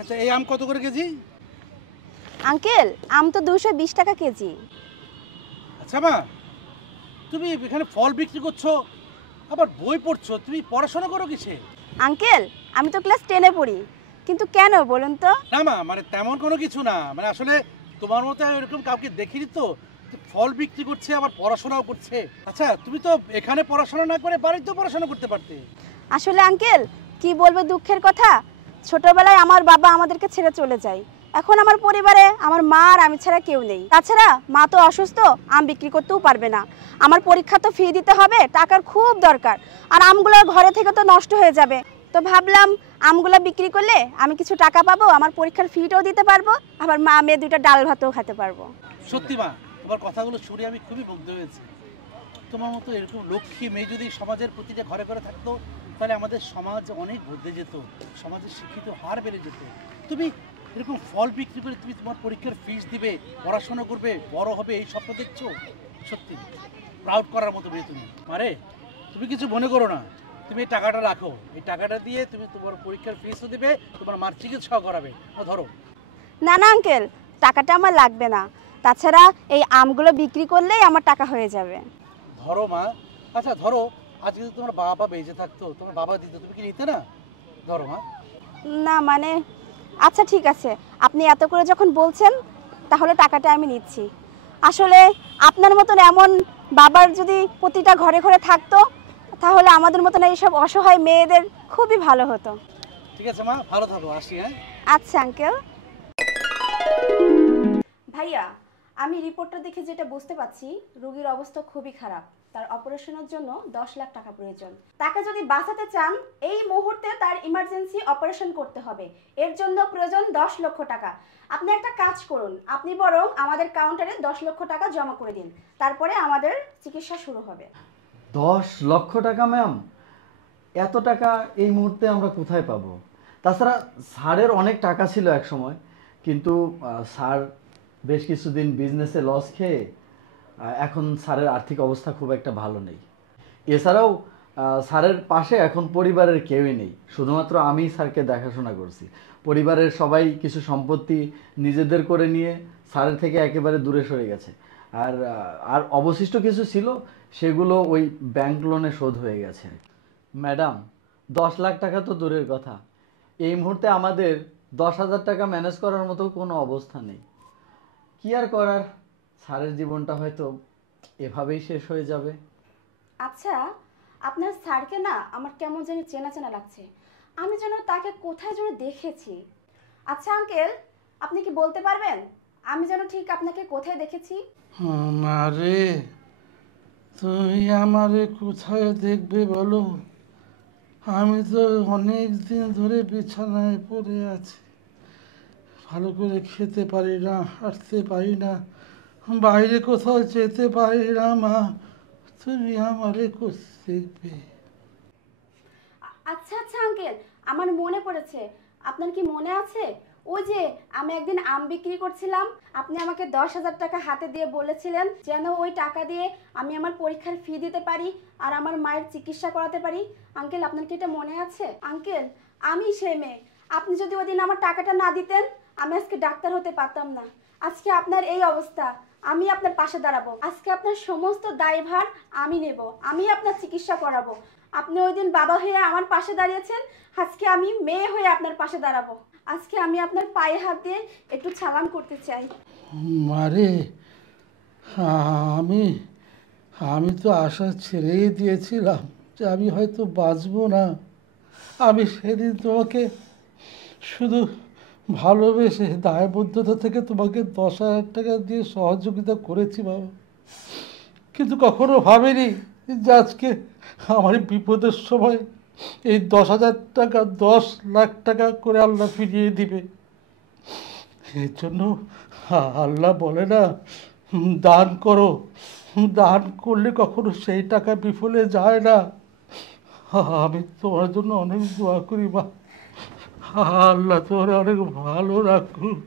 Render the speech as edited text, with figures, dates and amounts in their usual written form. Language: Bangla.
আচ্ছা এই আম কত করে কেজি? আঙ্কেল আম তো 220 টাকা কেজি। আচ্ছা মা, তুমি এখানে ফল বিক্রি করছো আবার বই পড়ছো, তুমি পড়াশোনা করো কিসে? আঙ্কেল আমি তো ক্লাস 10-এ পড়ি, কিন্তু কেন বলুন তো? না মা, মানে তেমন কোনো কিছু না, মানে আসলে তোমার মতো এরকম কাউকে দেখিনি তো, যে ফল বিক্রি করছে আবার পড়াশোনাও করছে। আচ্ছা তুমি তো এখানে পড়াশোনা না করে বাড়িতেও পড়াশোনা করতে পারতে। আসলে আঙ্কেল কি বলবো দুঃখের কথা, ছোটবেলায় আমার বাবা আমাদেরকে ছেড়ে চলে যায়। এখন আমার পরিবারে আমার মা আর আমি ছাড়া কেউ নেই। তাছাড়া মা তো অসুস্থ, আম বিক্রি করতেও পারবে না। আমার পরীক্ষা তো ফি দিতে হবে, টাকার খুব দরকার। আর আমগুলো ঘরে থেকে তো নষ্ট হয়ে যাবে। তো ভাবলাম আমগুলো বিক্রি করলে আমি কিছু টাকা পাবো, আমার পরীক্ষার ফিটাও দিতে পারবো, আবার মা মেয়ে দুইটা ডাল ভাতও খেতে পারবো। সত্যি মা, তোমার কথাগুলো শুনে আমি খুবই মুগ্ধ হয়েছি। তোমার মতো এরকম লক্ষ্মী মেয়ে যদি সমাজের প্রতিটা ঘরে ঘরে থাকতো, তাহলে আমাদের সমাজ অনেক বদলে যেত, সমাজের শিক্ষিত হার বেড়ে যেত। তুমি এরকম ফল বিক্রি করে তুমি তোমার পরীক্ষার ফিস দিবে, পড়াশোনা করবে, বড় হবে, এই স্বপ্ন দেখছো। সত্যি প্রাউড করার মতো মেয়ে তুমি। মারে তুমি কিছু মনে করো না, তুমি এই টাকাটা রাখো, এই টাকাটা দিয়ে তুমি তোমার পরীক্ষার ফিসও দিবে, তোমার মার চিকিৎসাও করাবে। ধরো। না না আঙ্কেল, টাকাটা আমার লাগবে না। তাছাড়া এই আমগুলো বিক্রি করলেই আমার টাকা হয়ে যাবে। ধরো মা। আচ্ছা ধরো আজকে যদি তোমার বাবা বেঁচে থাকতো, তোমার বাবা দিত, তুমি কি নিতে না? ধরো মা। না মানে আচ্ছা ঠিক আছে, আপনি এত করে যখন বলছেন তাহলে টাকাটা আমি নিচ্ছি। আসলে আপনার মতন এমন বাবার যদি প্রতিটা ঘরে ঘরে থাকতো, তাহলে আমাদের মতন এইসব অসহায় মেয়েদের খুবই ভালো হতো। ঠিক আছে মা, ভালো থাকো, আসি। হ্যাঁ আচ্ছা আঙ্কেল। ভাইয়া, আমি রিপোর্টটা দেখে যেটা বুঝতে পারছি, রোগীর অবস্থা খুবই খারাপ। তার অপারেশনের জন্য 10 লাখ টাকা প্রয়োজন। তাকে যদি বাঁচাতে চান এই মুহূর্তে তার ইমার্জেন্সি অপারেশন করতে হবে। এর জন্য প্রয়োজন 10 লক্ষ টাকা। আপনি একটা কাজ করুন, আপনি বরং আমাদের কাউন্টারে 10 লক্ষ টাকা জমা করে দিন, তারপরে আমাদের চিকিৎসা শুরু হবে। 10 লক্ষ টাকা ম্যাম? এত টাকা এই মুহূর্তে আমরা কোথায় পাবো? তাছাড়া স্যারের অনেক টাকা ছিল এক সময়, কিন্তু স্যার বেশ কিছুদিন বিজনেসে লস খেয়ে এখন স্যারের আর্থিক অবস্থা খুব একটা ভালো নেই। এছাড়াও স্যারের পাশে এখন পরিবারের কেউই নেই, শুধুমাত্র আমি স্যারকে দেখাশোনা করছি। পরিবারের সবাই কিছু সম্পত্তি নিজেদের করে নিয়ে স্যারের থেকে একেবারে দূরে সরে গেছে। আর আর অবশিষ্ট কিছু ছিল, সেগুলো ওই ব্যাংক লোনে শোধ হয়ে গেছে। ম্যাডাম, 10 লাখ টাকা তো দূরের কথা, এই মুহূর্তে আমাদের 10,000 টাকা ম্যানেজ করার মতো কোনো অবস্থা নেই। কি আর করার, স্যারের জীবনটা হয়তো এভাবেই শেষ হয়ে যাবে। আচ্ছা, আপনার স্যারকে না আমার কেমন জানি চেনা চেনা লাগছে। আমি যেন তাকে কোথায় যেন দেখেছি। আচ্ছা আঙ্কেল, আপনি কি বলতে পারবেন আমি যেন ঠিক আপনাকে কোথায় দেখেছি? মারে, তুমি আমারে কোথায় দেখবে বলো? আমি তো অনেক দিন ধরে বিছানায় পড়ে আছি, ভালো করে খেতে পারি না, হাঁটতে পারি না, বাইরে কোথাও যেতে পারি না। মা, তুমি আমারে কোথায় দেখবে? আচ্ছা আচ্ছা আঙ্কেল, আমার মনে পড়েছে। আপনার কি মনে আছে ওই যে আমি একদিন আম বিক্রি করছিলাম, আপনি আমাকে 10,000 টাকা হাতে দিয়ে বলেছিলেন যেন ওই টাকা দিয়ে আমি আমার পরীক্ষার ফি দিতে পারি আর আমার মায়ের চিকিৎসা করাতে পারি। আঙ্কেল আপনার কি এটা মনে আছে? আঙ্কেল আমি সেই মেয়ে। আপনি যদি ওই দিন আমার টাকাটা না দিতেন আমি আজকে ডাক্তার হতে পারতাম না। আজকে আপনার এই অবস্থা, আমি আপনার পাশে দাঁড়াবো। আজকে আপনার সমস্ত দায়ভার আমি নেব, আমি আপনার চিকিৎসা করাবো। আপনি ওই দিন বাবা হয়ে আমার পাশে দাঁড়িয়েছেন, আজকে আমি মেয়ে হয়ে আপনার পাশে দাঁড়াবো। আজকে আমি আপনার পায়ে হাত দিয়ে একটু সালাম করতে চাই। মারে, আমি আমি তো আশা ছেড়েই দিয়েছিলাম যে আমি হয়তো বাঁচবো না। আমি সেদিন তোমাকে শুধু ভালোবেসে দায়বদ্ধতা থেকে তোমাকে 10,000 টাকা দিয়ে সহযোগিতা করেছি বাবা, কিন্তু কখনো ভাবিনি যে আজকে আমার বিপদের সময় এই 10,000 টাকা 10 লাখ টাকা করে আল্লাহ ফিরিয়ে দিবে। এর জন্য আল্লাহ বলে না, দান করো, দান করলে কখনো সেই টাকা বিফলে যায় না। আমি তোমার জন্য অনেক দোয়া করি মা, আল্লাহ তোমার অনেক ভালো রাখুক।